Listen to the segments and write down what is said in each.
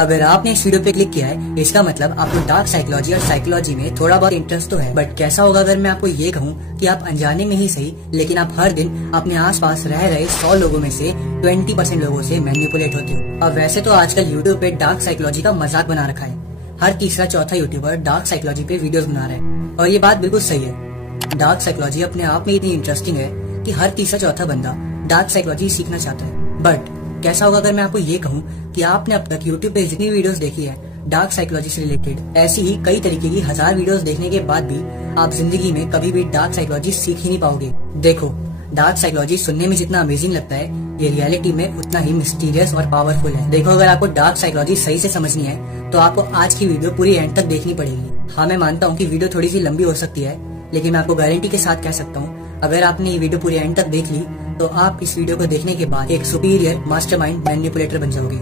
अगर आपने इस वीडियो पे क्लिक किया है इसका मतलब आपको डार्क साइकोलॉजी और साइकोलॉजी में थोड़ा बहुत इंटरेस्ट तो है। बट कैसा होगा अगर मैं आपको ये कहूँ कि आप अनजाने में ही सही लेकिन आप हर दिन अपने आसपास रह रहे 100 लोगों में से 20% लोगों से मैनिपुलेट होते हो। अब वैसे तो आजकल यूट्यूब पे डार्क साइकोलॉजी का मजाक बना रखा है। हर तीसरा चौथा यूट्यूबर डार्क साइकोलॉजी पे वीडियोस बना रहा है और ये बात बिल्कुल सही है। डार्क साइकोलॉजी अपने आप में इतनी इंटरेस्टिंग है कि हर तीसरा चौथा बंदा डार्क साइकोलॉजी सीखना चाहता है। बट कैसा होगा अगर मैं आपको ये कहूँ कि आपने अब तक यूट्यूब पे जितनी वीडियोस देखी है डार्क साइकोलॉजी से रिलेटेड, ऐसी ही कई तरीके की 1000 वीडियोस देखने के बाद भी आप जिंदगी में कभी भी डार्क साइकोलॉजी सीख ही नहीं पाओगे। देखो, डार्क साइकोलॉजी सुनने में जितना अमेजिंग लगता है ये रियलिटी में उतना ही मिस्टीरियस और पावरफुल है। देखो, अगर आपको डार्क साइकोलॉजी सही से समझनी है तो आपको आज की वीडियो पूरी एंड तक देखनी पड़ेगी। हाँ, मैं मानता हूँ कि वीडियो थोड़ी सी लंबी हो सकती है लेकिन मैं आपको गारंटी के साथ कह सकता हूँ अगर आपने ये वीडियो पूरी एंड तक देख ली तो आप इस वीडियो को देखने के बाद एक सुपीरियर मास्टरमाइंड मैनिपुलेटर बन जाओगे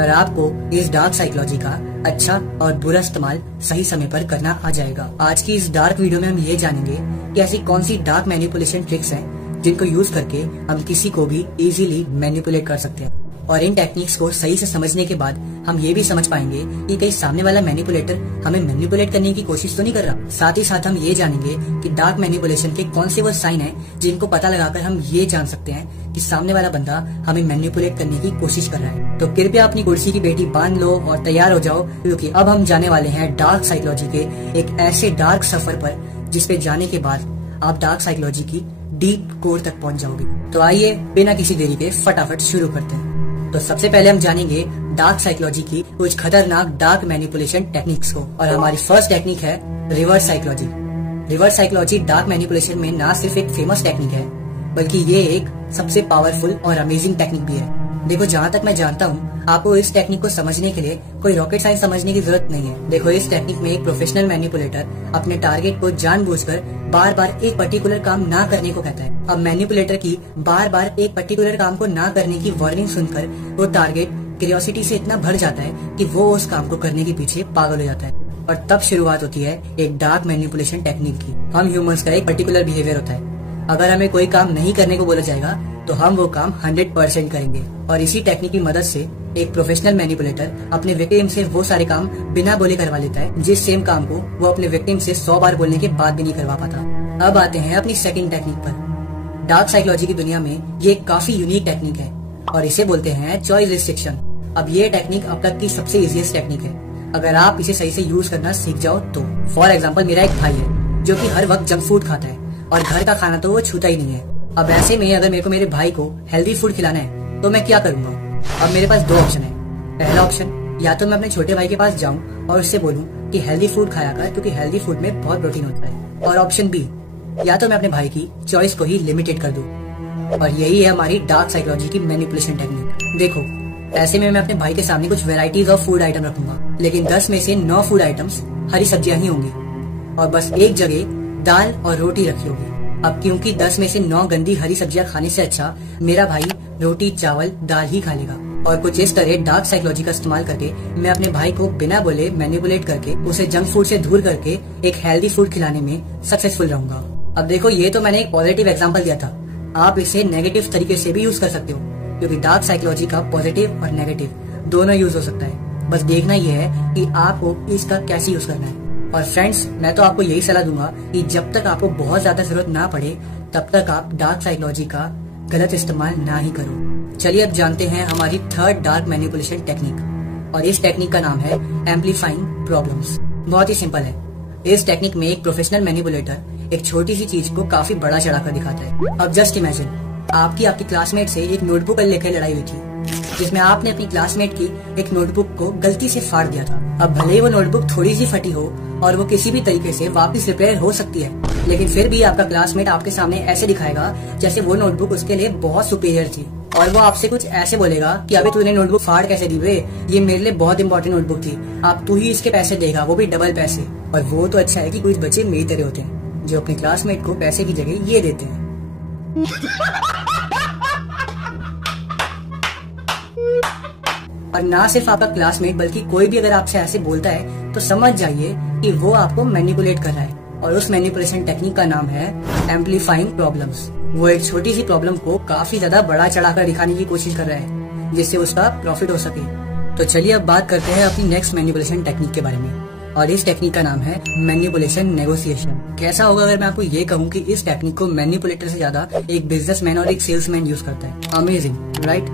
और आपको इस डार्क साइकोलॉजी का अच्छा और बुरा इस्तेमाल सही समय पर करना आ जाएगा। आज की इस डार्क वीडियो में हम ये जानेंगे कि ऐसी कौन सी डार्क मैनिपुलेशन ट्रिक्स हैं जिनको यूज करके हम किसी को भी इजीली मैनिपुलेट कर सकते हैं। और इन टेक्निक्स को सही से समझने के बाद हम ये भी समझ पाएंगे कि कहीं सामने वाला मैनिपुलेटर हमें मैनिपुलेट करने की कोशिश तो नहीं कर रहा। साथ ही साथ हम ये जानेंगे कि डार्क मैनिपुलेशन के कौन से वो साइन हैं जिनको पता लगाकर हम ये जान सकते हैं कि सामने वाला बंदा हमें मैनिपुलेट करने की कोशिश कर रहा है। तो कृपया अपनी कुर्सी की बेटी बांध लो और तैयार हो जाओ क्योंकि अब हम जाने वाले हैं डार्क साइकोलॉजी के एक ऐसे डार्क सफर पर जिसपे जाने के बाद आप डार्क साइकोलॉजी की डीप कोर तक पहुंच जाओगे। तो आइए बिना किसी देरी के फटाफट शुरू करते हैं। तो सबसे पहले हम जानेंगे डार्क साइकोलॉजी की कुछ खतरनाक डार्क मैनिपुलेशन टेक्निक्स को और हमारी फर्स्ट टेक्निक है reverse psychology. Reverse psychology dark manipulation में ना सिर्फ एक फेमस टेक्निक है बल्कि ये एक सबसे पावरफुल और अमेजिंग टेक्निक भी है। देखो, जहाँ तक मैं जानता हूँ आपको इस टेक्निक को समझने के लिए कोई रॉकेट साइंस समझने की जरूरत नहीं है। देखो, इस टेक्निक में एक प्रोफेशनल मैनिपुलेटर अपने टारगेट को जानबूझकर बार बार एक पर्टिकुलर काम ना करने को कहता है। अब मैनिपुलेटर की बार बार एक पर्टिकुलर काम को ना करने की वार्निंग सुनकर वो टारगेट क्यूरियोसिटी से इतना भर जाता है कि वो उस काम को करने के पीछे पागल हो जाता है और तब शुरुआत होती है एक डार्क मैनिपुलेशन टेक्निक की। हम ह्यूमंस का एक पर्टिकुलर बिहेवियर होता है, अगर हमें कोई काम नहीं करने को बोला जाएगा तो हम वो काम 100% करेंगे और इसी टेक्निक की मदद से एक प्रोफेशनल मैनिपुलेटर अपने विक्टिम से वो सारे काम बिना बोले करवा लेता है जिस सेम काम को वो अपने विक्टिम से 100 बार बोलने के बाद भी नहीं करवा पाता। अब आते हैं अपनी सेकंड टेक्निक पर। डार्क साइकोलॉजी की दुनिया में ये काफी यूनिक टेक्निक है और इसे बोलते हैं चॉइस रिस्ट्रिक्शन। अब ये टेक्निक अब तक की सबसे इजीएस्ट टेक्निक है अगर आप इसे सही से यूज करना सीख जाओ तो। फॉर एग्जाम्पल, मेरा एक भाई है जो की हर वक्त जंक फूड खाता है और घर का खाना तो वो छूता ही नहीं है। अब ऐसे में अगर मेरे को मेरे भाई को हेल्दी फूड खिलाना है तो मैं क्या करूंगा? अब मेरे पास दो ऑप्शन है। पहला ऑप्शन, या तो मैं अपने छोटे भाई के पास जाऊं और उससे बोलूं कि हेल्दी फूड खाया कर क्योंकि हेल्दी फूड में बहुत प्रोटीन होता है। और ऑप्शन बी, या तो मैं अपने भाई की चॉइस को ही लिमिटेड कर दूं। और यही है हमारी डार्क साइकोलॉजी की मैनिपुलेशन टेक्निक। देखो, ऐसे में मैं अपने भाई के सामने कुछ वेराइटीज ऑफ फूड आइटम रखूंगा लेकिन 10 में से 9 फूड आइटम्स हरी सब्जियां ही होंगी और बस एक जगह दाल और रोटी रखी होगी। अब क्योंकि 10 में से 9 गंदी हरी सब्जियां खाने से अच्छा मेरा भाई रोटी चावल दाल ही खा लेगा। और कुछ इस तरह डार्क साइकोलॉजी का इस्तेमाल करके मैं अपने भाई को बिना बोले मैनिपुलेट करके उसे जंक फूड से दूर करके एक हेल्दी फूड खिलाने में सक्सेसफुल रहूंगा। अब देखो, ये तो मैंने एक पॉजिटिव एग्जांपल दिया था, आप इसे नेगेटिव तरीके से भी यूज कर सकते हो क्योंकि डार्क साइकोलॉजी का पॉजिटिव और नेगेटिव दोनों यूज हो सकता है। बस देखना यह है कि आपको इसका कैसे यूज करना है। और फ्रेंड्स, मैं तो आपको यही सलाह दूंगा कि जब तक आपको बहुत ज्यादा जरूरत ना पड़े तब तक आप डार्क साइकोलॉजी का गलत इस्तेमाल ना ही करो। चलिए अब जानते हैं हमारी थर्ड डार्क मैनिपुलेशन टेक्निक और इस टेक्निक का नाम है एम्पलीफाइंग प्रॉब्लम्स। बहुत ही सिंपल है। इस टेक्निक में एक प्रोफेशनल मैनिपुलेटर एक छोटी सी चीज को काफी बड़ा चढ़ाकर दिखाता है। अब जस्ट इमेजिन, आपकी क्लासमेट से एक नोटबुक लेकर लड़ाई हुई थी जिसमें आपने अपनी क्लासमेट की एक नोटबुक को गलती से फाड़ दिया था। अब भले ही वो नोटबुक थोड़ी सी फटी हो और वो किसी भी तरीके से वापस रिपेयर हो सकती है लेकिन फिर भी आपका क्लासमेट आपके सामने ऐसे दिखाएगा जैसे वो नोटबुक उसके लिए बहुत सुपीरियर थी और वो आपसे कुछ ऐसे बोलेगा कि अबे तूने नोटबुक फाड़ कैसे दी बे, ये मेरे लिए बहुत इंपॉर्टेंट नोटबुक थी, आप तू ही इसके पैसे देगा, वो भी डबल पैसे। और वो तो अच्छा है कि कुछ बच्चे मेरी तरह होते हैं जो अपने क्लासमेट को पैसे की जगह ये देते हैं। और ना सिर्फ आपका क्लासमेट बल्कि कोई भी अगर आपसे ऐसे बोलता है तो समझ जाइए कि वो आपको मैनिपुलेट कर रहा है और उस मैनिपुलेशन टेक्निक का नाम है एम्पलीफाइंग प्रॉब्लम्स। वो एक छोटी सी प्रॉब्लम को काफी ज्यादा बड़ा चढ़ाकर दिखाने की कोशिश कर रहा है जिससे उसका प्रॉफिट हो सके। तो चलिए अब बात करते हैं अपनी नेक्स्ट मैनिपुलेशन टेक्निक के बारे में, और इस टेक्निक का नाम है मैनिपुलेशन नेगोशिएशन। कैसा होगा अगर मैं आपको ये कहूँ कि इस टेक्निक को मैनिपुलेटर से ज्यादा एक बिजनेसमैन और एक सेल्समैन यूज करता है। Amazing, right?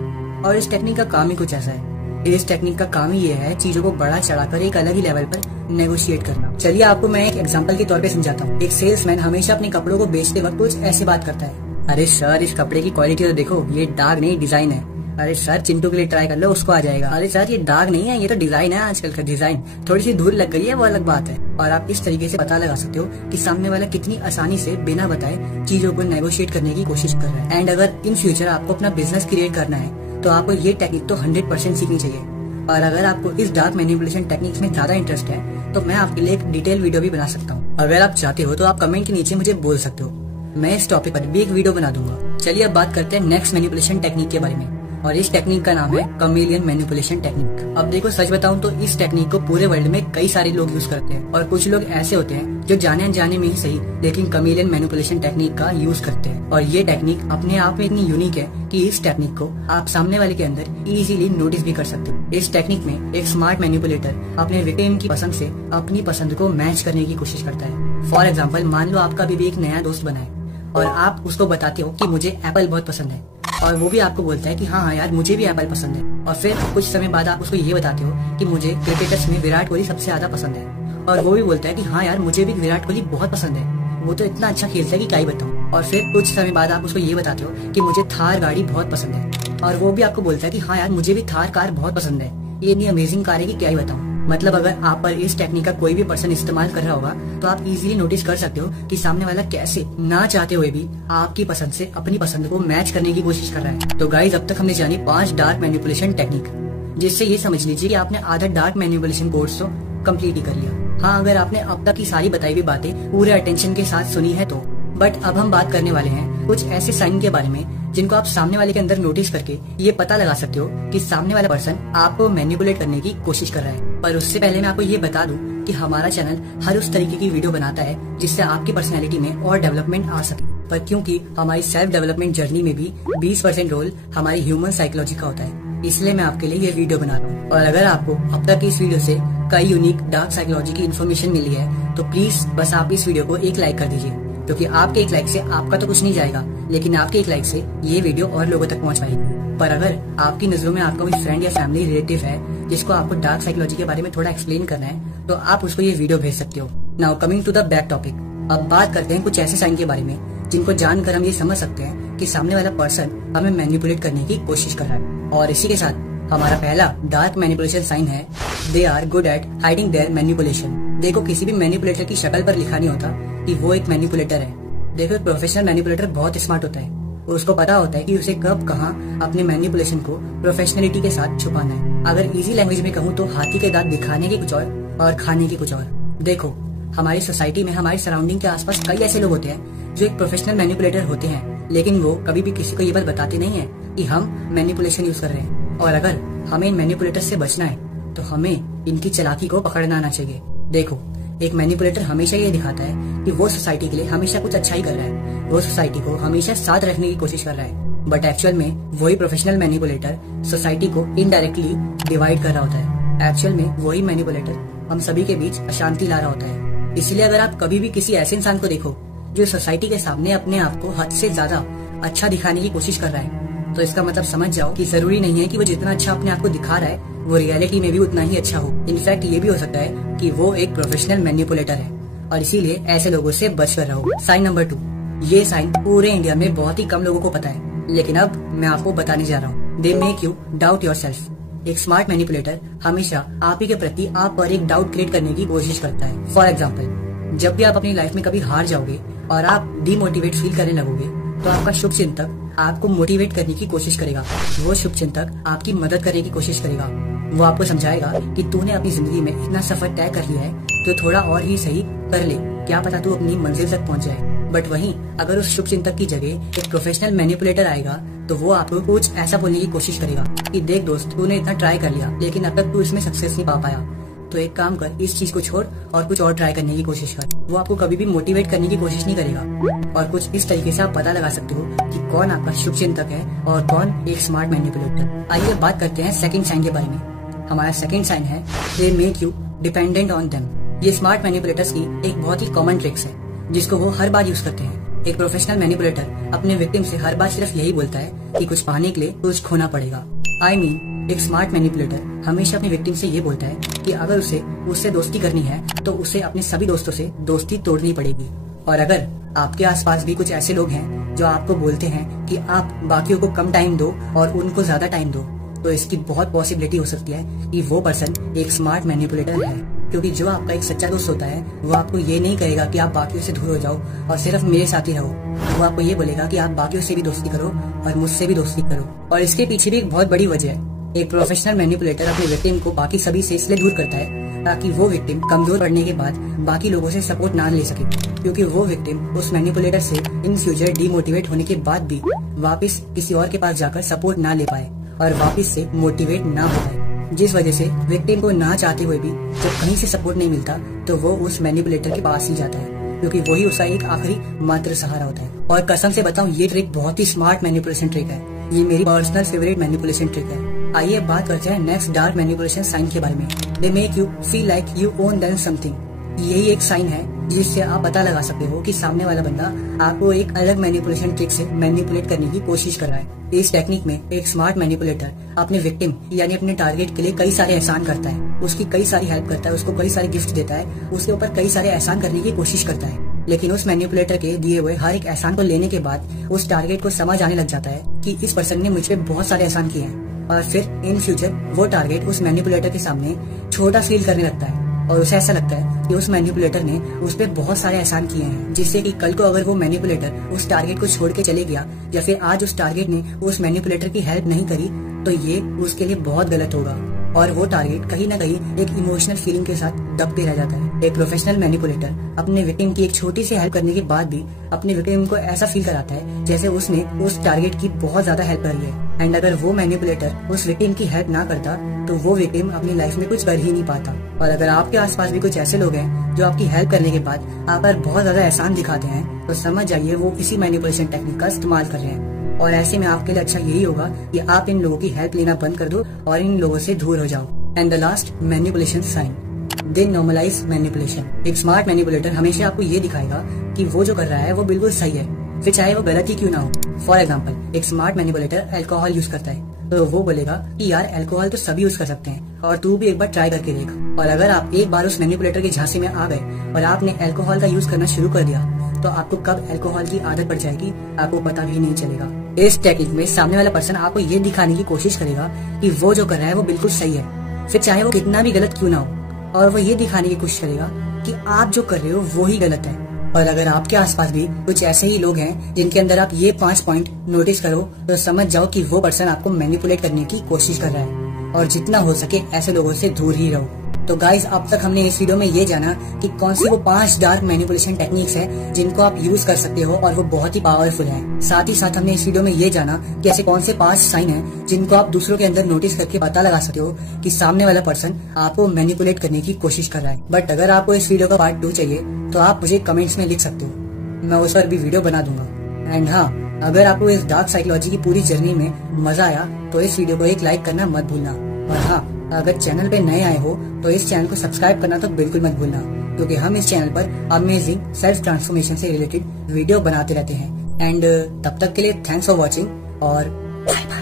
और इस टेक्निक का काम ही कुछ ऐसा है। इस टेक्निक का काम ही ये है चीजों को बढ़ा चढ़ाकर एक अलग ही लेवल पर नेगोशिएट करना। चलिए आपको मैं एक एग्जांपल के तौर पे समझाता हूँ। एक सेल्समैन हमेशा अपने कपड़ों को बेचते वक्त कुछ ऐसी बात करता है, अरे सर इस कपड़े की क्वालिटी तो देखो, ये दाग नहीं डिजाइन है। अरे सर चिंटू के लिए ट्राई कर लो, उसको आ जाएगा। अरे सर ये दाग नहीं है, ये तो डिजाइन है, आजकल का डिजाइन, थोड़ी सी धूल लग गई है वो अलग बात है। और आप इस तरीके से पता लगा सकते हो कि सामने वाला कितनी आसानी से बिना बताए चीजों को नेगोशिएट करने की कोशिश कर रहा है। एंड अगर इन फ्यूचर आपको अपना बिजनेस क्रिएट करना है तो आपको ये टेक्निक तो 100% सीखनी चाहिए। और अगर आपको इस डार्क मैनिपुलेशन टेक्निक्स में ज्यादा इंटरेस्ट है तो मैं आपके लिए एक डिटेल वीडियो भी बना सकता हूँ। अगर आप चाहते हो तो आप कमेंट के नीचे मुझे बोल सकते हो, मैं इस टॉपिक पर भी एक वीडियो बना दूंगा। चलिए अब बात करते हैं नेक्स्ट मैनिपुलेशन टेक्निक के बारे में, और इस टेक्निक का नाम है कमेलियन मैनिपुलेशन टेक्निक। अब देखो सच बताऊं तो इस टेक्निक को पूरे वर्ल्ड में कई सारे लोग यूज करते हैं, और कुछ लोग ऐसे होते हैं जो जाने अनजाने में ही सही लेकिन कमेलियन मैनिपुलेशन टेक्निक का यूज करते हैं। और ये टेक्निक अपने आप में इतनी यूनिक है कि इस टेक्निक को आप सामने वाले के अंदर इजीली नोटिस भी कर सकते हो। इस टेक्निक में एक स्मार्ट मैनिपुलेटर अपने विक्टिम की पसंद से अपनी पसंद को मैच करने की कोशिश करता है। फॉर एग्जाम्पल, मान लो आपका भी एक नया दोस्त बना है और आप उसको बताते हो कि मुझे एप्पल बहुत पसंद है, और वो भी आपको बोलता है कि हाँ यार मुझे भी एप्पल पसंद है। और फिर कुछ समय बाद आप उसको ये बताते हो कि मुझे क्रिकेटर्स में विराट कोहली सबसे ज्यादा पसंद है, और वो भी बोलता है कि हाँ यार मुझे भी विराट कोहली बहुत पसंद है, वो तो इतना अच्छा खेलता है कि क्या ही बताऊं। और फिर कुछ समय बाद आप उसको ये बताते हो कि मुझे थार गाड़ी बहुत पसंद है, और वो भी आपको बोलता है कि हाँ यार मुझे भी थार कार बहुत पसंद है, ये इतनी अमेजिंग कार है कि क्या ही बताऊं। मतलब अगर आप पर इस टेक्निक का कोई भी पर्सन इस्तेमाल कर रहा होगा तो आप इजीली नोटिस कर सकते हो कि सामने वाला कैसे ना चाहते हुए भी आपकी पसंद से अपनी पसंद को मैच करने की कोशिश कर रहा है। तो गाइज अब तक हमने जानी 5 डार्क मैनिपुलेशन टेक्निक, जिससे ये समझ लीजिए कि आपने आधा डार्क मैनिपुलेशन कोर्स तो कंप्लीट ही कर लिया। हाँ, अगर आपने अब तक की सारी बताई हुई बातें पूरे अटेंशन के साथ सुनी है तो। बट अब हम बात करने वाले हैं कुछ ऐसे साइन के बारे में जिनको आप सामने वाले के अंदर नोटिस करके ये पता लगा सकते हो कि सामने वाला पर्सन आपको मैनिपुलेट करने की कोशिश कर रहा है। पर उससे पहले मैं आपको ये बता दूं कि हमारा चैनल हर उस तरीके की वीडियो बनाता है जिससे आपकी पर्सनैलिटी में और डेवलपमेंट आ सके। पर क्योंकि हमारी सेल्फ डेवलपमेंट जर्नी में भी 20% रोल हमारी ह्यूमन साइकोलॉजी का होता है, इसलिए मैं आपके लिए ये वीडियो बना रहा हूँ। और अगर आपको अब तक इस वीडियो से कई यूनिक डार्क साइकोलॉजी की इन्फॉर्मेशन मिली है तो प्लीज बस आप इस वीडियो को एक लाइक कर दीजिए, क्योंकि आपके एक लाइक से आपका तो कुछ नहीं जाएगा, लेकिन आपके एक लाइक से ये वीडियो और लोगों तक पहुंच पाएगी। पर अगर आपकी नजरों में आपका कोई फ्रेंड या फैमिली रिलेटिव है जिसको आपको डार्क साइकोलॉजी के बारे में थोड़ा एक्सप्लेन करना है तो आप उसको ये वीडियो भेज सकते हो। Now coming to the back topic, अब बात करते हैं कुछ ऐसे साइन के बारे में जिनको जानकर हम ये समझ सकते हैं कि सामने वाला पर्सन हमें मैनिपुलेट करने की कोशिश कर रहा है। और इसी के साथ हमारा पहला डार्क मैनिपुलेशन साइन है they are good at hiding their manipulation. देखो किसी भी मैनिपुलेटर की शक्ल पर लिखा नहीं होता कि वो एक मैनिपुलेटर है। देखो एक प्रोफेशनल मैनिपुलेटर बहुत स्मार्ट होता है, उसको पता होता है कि उसे कब कहाँ अपने मैनिपुलेशन को प्रोफेशनलिटी के साथ छुपाना है। अगर इजी लैंग्वेज में कहूँ तो हाथी के दांत दिखाने के कुछ और खाने के कुछ और। देखो हमारी सोसाइटी में हमारी सराउंडिंग के आसपास कई ऐसे लोग होते हैं जो एक प्रोफेशनल मैनिपुलेटर होते हैं, लेकिन वो कभी भी किसी को ये बात बताते नहीं है कि हम मैनिपुलेशन यूज कर रहे हैं। और अगर हमें इन मैनिपुलेटर से बचना है तो हमें इनकी चालाकी को पकड़ना आना चाहिए। देखो एक मैनिपुलेटर हमेशा ये दिखाता है कि वो सोसाइटी के लिए हमेशा कुछ अच्छा ही कर रहा है, वो सोसाइटी को हमेशा साथ रखने की कोशिश कर रहा है, बट एक्चुअल में वही प्रोफेशनल मैनिपुलेटर सोसाइटी को इनडायरेक्टली डिवाइड कर रहा होता है। एक्चुअल में वही मैनिपुलेटर हम सभी के बीच अशांति ला रहा होता है। इसलिए अगर आप कभी भी किसी ऐसे इंसान को देखो जो सोसाइटी के सामने अपने आप को हद से ज्यादा अच्छा दिखाने की कोशिश कर रहा है तो इसका मतलब समझ जाओ कि जरूरी नहीं है कि वो जितना अच्छा अपने आप को दिखा रहा है वो रियलिटी में भी उतना ही अच्छा हो। इनफैक्ट ये भी हो सकता है कि वो एक प्रोफेशनल मैनिपुलेटर है और इसीलिए ऐसे लोगों से बच कर रहो। साइन नंबर 2, ये साइन पूरे इंडिया में बहुत ही कम लोगों को पता है, लेकिन अब मैं आपको बताने जा रहा हूँ। They make you doubt yourself. एक स्मार्ट मैनिपुलेटर हमेशा आप ही के प्रति आप पर एक डाउट क्रिएट करने की कोशिश करता है। फॉर एग्जाम्पल, जब भी आप अपनी लाइफ में कभी हार जाओगे और आप डिमोटिवेट फील करने लगोगे तो आपका शुभ चिंतक आपको मोटिवेट करने की कोशिश करेगा। वो शुभ चिंतक आपकी मदद करने की कोशिश करेगा। वो आपको समझाएगा कि तूने अपनी जिंदगी में इतना सफर तय कर लिया है तो थोड़ा और ही सही कर ले, क्या पता तू अपनी मंजिल तक पहुंच जाए। बट वहीं अगर उस शुभ चिंतक की जगह एक प्रोफेशनल मैनिपुलेटर आएगा तो वो आपको कुछ ऐसा बोलने की कोशिश करेगा कि देख दोस्त, तूने इतना ट्राई कर लिया लेकिन अब तक तू इसमें सक्सेस नहीं पा पाया, तो एक काम कर, इस चीज को छोड़ और कुछ और ट्राई करने की कोशिश कर। वो आपको कभी भी मोटिवेट करने की कोशिश नहीं करेगा। और कुछ इस तरीके से आप पता लगा सकते हो कि कौन आपका शुभ चिंतक है और कौन एक स्मार्ट मैनिपुलेटर। आइए बात करते हैं सेकंड साइन के बारे में। हमारा सेकंड साइन है they make you dependent on them. ये स्मार्ट मैनिपुलेटर्स की एक बहुत ही कॉमन ट्रिक्स है जिसको वो हर बार यूज करते हैं। एक प्रोफेशनल मैनिपुलेटर अपने विक्टिम से हर बार सिर्फ यही बोलता है कि कुछ पाने के लिए कुछ खोना पड़ेगा। एक स्मार्ट मैनिपुलेटर हमेशा अपने विक्टिम से ये बोलता है कि अगर उसे उससे दोस्ती करनी है तो उसे अपने सभी दोस्तों से दोस्ती तोड़नी पड़ेगी। और अगर आपके आसपास भी कुछ ऐसे लोग हैं जो आपको बोलते हैं कि आप बाकियों को कम टाइम दो और उनको ज्यादा टाइम दो, तो इसकी बहुत पॉसिबिलिटी हो सकती है कि वो पर्सन एक स्मार्ट मैनिपुलेटर है। क्योंकि जो आपका एक सच्चा दोस्त होता है वो आपको ये नहीं कहेगा कि आप बाकियों से दूर हो जाओ और सिर्फ मेरे साथ ही रहो। वो आपको ये बोलेगा कि आप बाकियों से भी दोस्ती करो और मुझसे भी दोस्ती करो। और इसके पीछे भी एक बहुत बड़ी वजह है। एक प्रोफेशनल मैनिपुलेटर अपने विक्टिम को बाकी सभी से इसलिए दूर करता है ताकि वो विक्टिम कमजोर पड़ने के बाद बाकी लोगों से सपोर्ट ना ले सके, क्योंकि वो विक्टिम उस मैनिपुलेटर से इन फ्यूचर डीमोटिवेट होने के बाद भी वापस किसी और के पास जाकर सपोर्ट ना ले पाए और वापस से मोटिवेट ना हो पाए। जिस वजह से विक्टिम को ना चाहते हुए भी जब कहीं से सपोर्ट नहीं मिलता तो वो उस मैनिपुलेटर के पास ही जाता है, क्योंकि वही उसका एक आखिरी मात्र सहारा होता है। और कसम से बताऊं, ये ट्रिक बहुत ही स्मार्ट मैनिपुलेशन ट्रिक है। ये मेरी पर्सनल फेवरेट मैनिपुलेशन ट्रिक है। आइए बात करते हैं नेक्स्ट डार्क मैनिपुलेशन साइन के बारे में। They make you feel like you own them something. यही एक साइन है जिससे आप पता लगा सकते हो कि सामने वाला बंदा आपको एक अलग मैनिपुलेशन ट्रिक से मैनिपुलेट करने की कोशिश कर रहा है। इस टेक्निक में एक स्मार्ट मैनिपुलेटर अपने विक्टिम यानी अपने टारगेट के लिए कई सारे एहसान करता है, उसकी कई सारी हेल्प करता है, उसको कई सारे गिफ्ट देता है, उसके ऊपर कई सारे एहसान करने की कोशिश करता है। लेकिन उस मैनिपुलेटर के दिए हुए हर एक एहसान को लेने के बाद उस टारगेट को समझ आने लग जाता है कि इस पर्सन ने मुझ पे बहुत सारे एहसान किए हैं, और फिर इन फ्यूचर वो टारगेट उस मैनिपुलेटर के सामने छोटा फील करने लगता है और उसे ऐसा लगता है कि उस मैनिपुलेटर ने उस पे बहुत सारे एहसान किए हैं, जिससे कि कल को अगर वो मैनिपुलेटर उस टारगेट को छोड़ के चले गया या फिर आज उस टारगेट ने उस मैनिपुलेटर की हेल्प नहीं करी तो ये उसके लिए बहुत गलत होगा और वो टारगेट कहीं ना कहीं एक इमोशनल फीलिंग के साथ दबते रह जाता है। एक प्रोफेशनल मैनिपुलेटर अपने विक्टिम की एक छोटी सी हेल्प करने के बाद भी अपने विक्टिम को ऐसा फील कराता है जैसे उसने उस टारगेट की बहुत ज्यादा हेल्प करी है। एंड अगर वो मैनिपुलेटर उस विक्टिम की हेल्प ना करता तो वो विक्टिम अपनी लाइफ में कुछ कर ही नहीं पाता। और अगर आपके आसपास भी कुछ ऐसे लोग हैं जो आपकी हेल्प करने के बाद आप पर बहुत ज्यादा एहसान दिखाते हैं तो समझ जाइए वो इसी मैनिपुलेशन टेक्निक का इस्तेमाल कर रहे हैं। और ऐसे में आपके लिए अच्छा यही होगा कि आप इन लोगों की हेल्प लेना बंद कर दो और इन लोगों से दूर हो जाओ। And the last manipulation sign, they normalise manipulation. एक स्मार्ट मैनिपुलेटर हमेशा आपको ये दिखाएगा कि वो जो कर रहा है वो बिल्कुल सही है, फिर चाहे वो गलत ही क्यों ना हो। फॉर एग्जाम्पल, एक स्मार्ट मैनिपुलेटर अल्कोहल यूज करता है तो वो बोलेगा कि यार अल्कोहल तो सभी यूज कर सकते हैं और तू भी एक बार ट्राई करके देख। और अगर आप एक बार उस मैनिपुलेटर के झांसे में आ गए और आपने अल्कोहल का यूज करना शुरू कर दिया तो आपको कब अल्कोहल की आदत पड़ जाएगी आपको पता भी नहीं चलेगा। इस टेक्निक में सामने वाला पर्सन आपको ये दिखाने की कोशिश करेगा कि वो जो कर रहा है वो बिल्कुल सही है, फिर चाहे वो कितना भी गलत क्यों ना हो, और वो ये दिखाने की कोशिश करेगा कि आप जो कर रहे हो वो ही गलत है। और अगर आपके आसपास भी कुछ ऐसे ही लोग हैं जिनके अंदर आप ये 5 पॉइंट नोटिस करो तो समझ जाओ कि वो पर्सन आपको मैनिपुलेट करने की कोशिश कर रहा है, और जितना हो सके ऐसे लोगों से दूर ही रहो। तो गाइज, अब तक हमने इस वीडियो में ये जाना कि कौन सी वो 5 डार्क मैनिपुलेशन टेक्निक्स हैं जिनको आप यूज कर सकते हो और वो बहुत ही पावरफुल हैं। साथ ही साथ हमने इस वीडियो में ये जाना कि ऐसे कौन से 5 साइन हैं जिनको आप दूसरों के अंदर नोटिस करके पता लगा सकते हो कि सामने वाला पर्सन आपको मैनिपुलेट करने की कोशिश कर रहा है। बट अगर आपको इस वीडियो का पार्ट 2 चाहिए तो आप मुझे कमेंट्स में लिख सकते हो, मैं उस पर भी वीडियो बना दूंगा। एंड हाँ, अगर आपको इस डार्क साइकोलॉजी की पूरी जर्नी में मजा आया तो इस वीडियो को एक लाइक करना मत भूलना। और हाँ, अगर चैनल पे नए आए हो तो इस चैनल को सब्सक्राइब करना तो बिल्कुल मत भूलना, क्योंकि हम इस चैनल पर अमेजिंग सेल्फ ट्रांसफॉर्मेशन से रिलेटेड वीडियो बनाते रहते हैं। एंड तब तक के लिए थैंक्स फॉर वॉचिंग और बाय बाय।